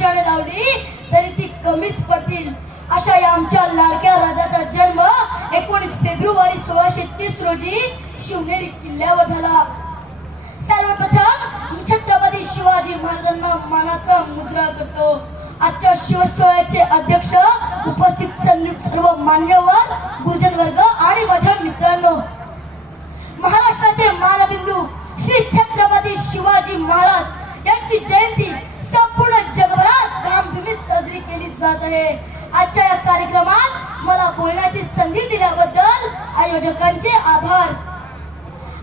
देशाने लावली तरी ती कमीच पडतील. अशा या आमच्या लाडक्या राजाचा जन्म 19 फेब्रुवारी 1630 रोजी शिवनेरी किल्ल्यावर झाला. सर्वप्रथम छत्रपती शिवाजी महाराजांना मानाचा मुजरा करतो. आजच्या शिवसोहळ्याचे अध्यक्ष, उपस्थित सर्व मान्यवर, गुरुजन वर्ग आणि माझ्या मित्रांनो, महाराष्ट्राचे मानबिंदू श्री छत्रपती शिवाजी महाराज यांची जयंती संपूर्ण जगभरात धामधुमीत साजरी केली जात आहे. आजच्या या कार्यक्रमात मला बोलण्याची संधी दिल्याबद्दल आयोजकांचे आभार.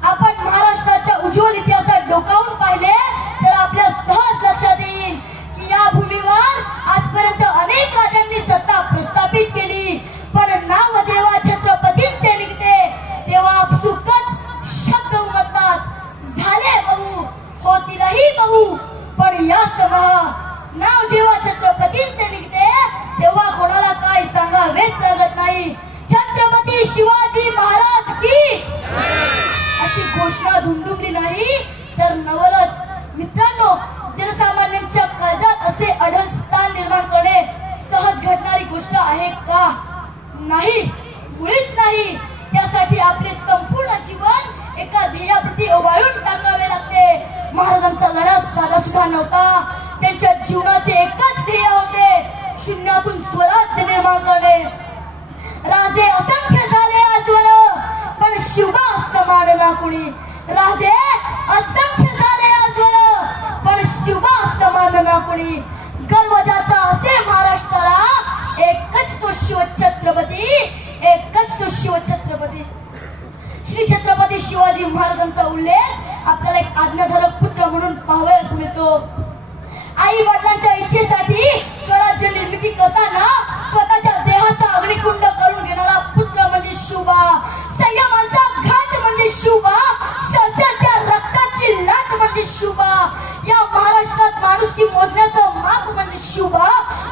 आपण महाराष्ट्राच्या उज्ज्वल इतिहासात डोकावून पाहिले तर आपल्या सहज लक्षात येईल की या भूमीवर आजपर्यंत अनेक राजांनी सत्ता प्रस्थापित केली, पण नाव जेव्हा छत्रपतींचे निघते तेव्हा आपसुकच शब्द उमटतात. झाले बहु, होतीलही बहु, पण या सभा नाव जेव्हा छत्रपतींचे निघते तेव्हा कोणाला काय सांगावेच लागत नाही. छत्रपती शिवाजी महाराज की अशी घोषणा धुंडुमली नाही तर नवलच. मित्रांनो, जनसामान्यांच्या काळजात असे अढळ स्थान निर्माण करणे सहज घडणारी गोष्ट आहे का? नाही, मुळीच नाही. त्यासाठी आपले संपूर्ण जीवन एका ध्येयाप्रती ओवाळून टाकावे लागते. महाराजांचा लढा साधा सुद्धा नव्हता. त्यांच्या जीवनाचे एकच ध्येय होते, शून्यातून स्वराज्य निर्माण करणे. राजे असंख्य झाले आजवर, पण शिवबा समान ना कुणी. राजे असंख्य झाले आजवर, पण शिवबा समान ना कुणी. गर्व ज्याचा असे महाराष्ट्राला, एकच तो शिवछत्रपती, एकच तो शिवछत्रपती. श्री छत्रपती शिवाजी महाराजांचा उल्लेख आपल्याला एक आज्ञाधारक पुत्र म्हणून पाहावयास मिळतो. आई वडिलांच्या इच्छेसाठी स्वराज्य निर्मिती करताना स्वतःच्या देहाचा अग्निकुंड करून घेणारा पुत्र म्हणजे शिवबा. संयमांचा घाट म्हणजे शिवबा. सळसळत्या रक्ताची लाट म्हणजे शिवबा. या महाराष्ट्रात माणुसकी मोजण्याचं माप म्हणजे शिवबा.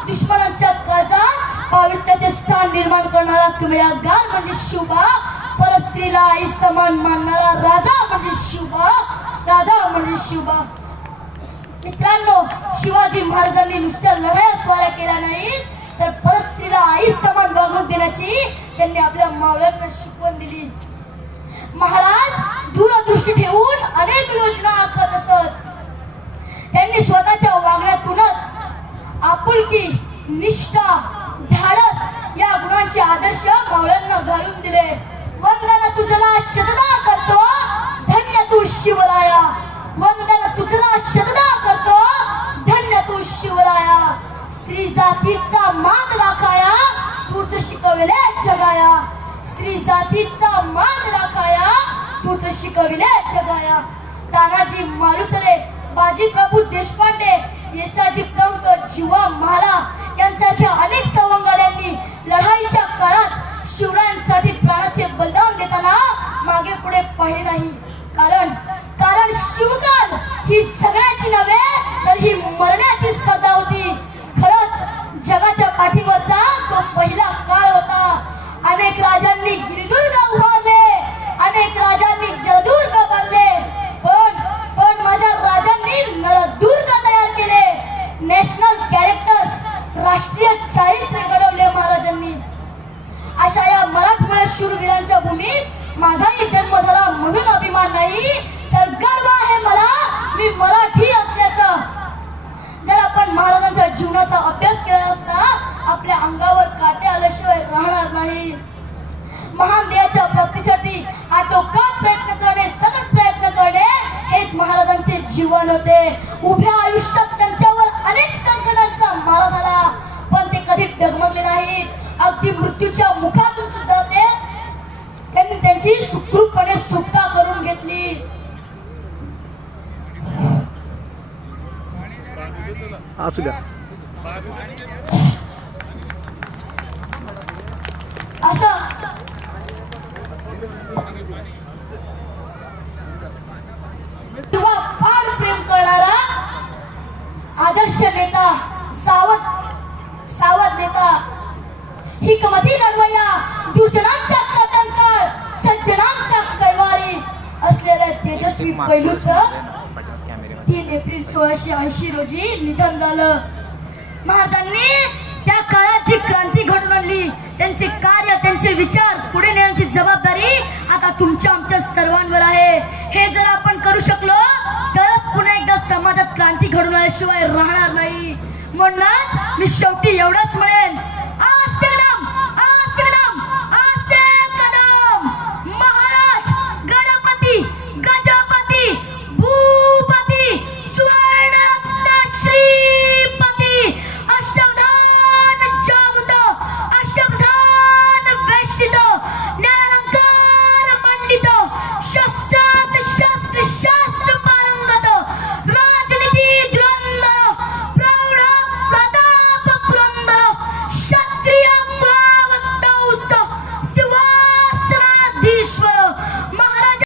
दुश्मनांच्या काळजात पावित्र्याचे स्थान निर्माण करणारा किमयागार म्हणजे शिवबा. परस्त्रीला आई समान मानणारा राजा म्हणजे शिवबा. राजा म्हणजे शिवबा. मित्रांनो, शिवाजी महाराजांनी नुसत्या लढाया स्वाऱ्या केल्या नाही तर परस्त्रीला आई समान वागणूक देण्याची त्यांनी आपल्या मावळ्यांना शिकवण दिली. महाराज दूरदृष्टी ठेवून अनेक योजना आखत असत. त्यांनी स्वतःच्या वागण्यातूनच आपुलकी, निष्ठा, धाडस या गुणांचे आदर्श मावळ्यांना घालून दिले. वंदन तुझला शतदा करतो, धन्य तू शिवराया. वंदन तुझला शतदा करतो, धन्य तू शिवराया. स्त्री जातीचा मान राखाया, तूच शिकविले जगाया. स्त्री जातीचा मान राखाया, तूच शिकविले जगाया. तानाजी मालुसरे, बाजी प्रभू देशपांडे, येसाजी कंक, जीवा म्हारा यांसारख्या अनेक सवंगड्यांनी लढाईच्या काळात शिवरायांसाठी प्राणाचे बलिदान देताना मागे पुढे पाहिले नाही. कारण शिवकाल ही सगळ्याची नव्हे तर ही मरण्याची स्पर्धा होती. खरंच जगाच्या पाठीवरचा तो पहिला काळ होता. अनेक राजांनी गिरिदुर्ग उभारले, अनेक राजांनी जलदुर्ग बांधले, पण माझ्या राजांनी नळदुर्ग तयार केले. नॅशनल कॅरेक्टर्स, राष्ट्रीय चारित्र्य घडवले महाराजांनी. अशा या मराठमोळ्या शूरवीरांच्या भूमीत माझाही जन्म झाला म्हणून अभिमान नाही तर गर्व आहे मला, मी मराठी असल्याचा. जर आपण महाराजांच्या जीवनाचा अभ्यास केला असता आपल्या अंगावर काटे आल्याशिवाय राहणार नाही. महान ध्येयाच्या प्राप्तीसाठी आटोकाट प्रयत्न करणे, सतत प्रयत्न करणे हेच महाराजांचे जीवन होते. उभ्या आयुष्यात त्यांच्यावर अनेक संकटांचा मारा झाला, पण ते कधी डगमगले नाहीत. अगदी मृत्यूच्या मुखातून सुद्धा त्यांनी त्यांची सुखरूपपणे सुटका करून घेतली. असू द्या. असं किंवा फार प्रेम करणारा आदर्श नेता, सावध नेता, हिकमती लढवय्या, दुर्जनांचा कटंकर, सज्जनांचा कैवारी असलेल्या तेजस्वी पैलूचं 3 एप्रिल 1680 रोजी निधन झालं. महाराजांनी त्या काळात जी क्रांती घडवून आणली, त्यांचे कार्य, त्यांचे विचार पुढे नेण्याची जबाबदारी आता तुमच्या आमच्या सर्वांवर आहे. हे जर आपण करू शकलो तरच पुन्हा एकदा समाजात क्रांती घडून आल्याशिवाय राहणार नाही. म्हणूनच मी शेवटी एवढंच म्हणेन,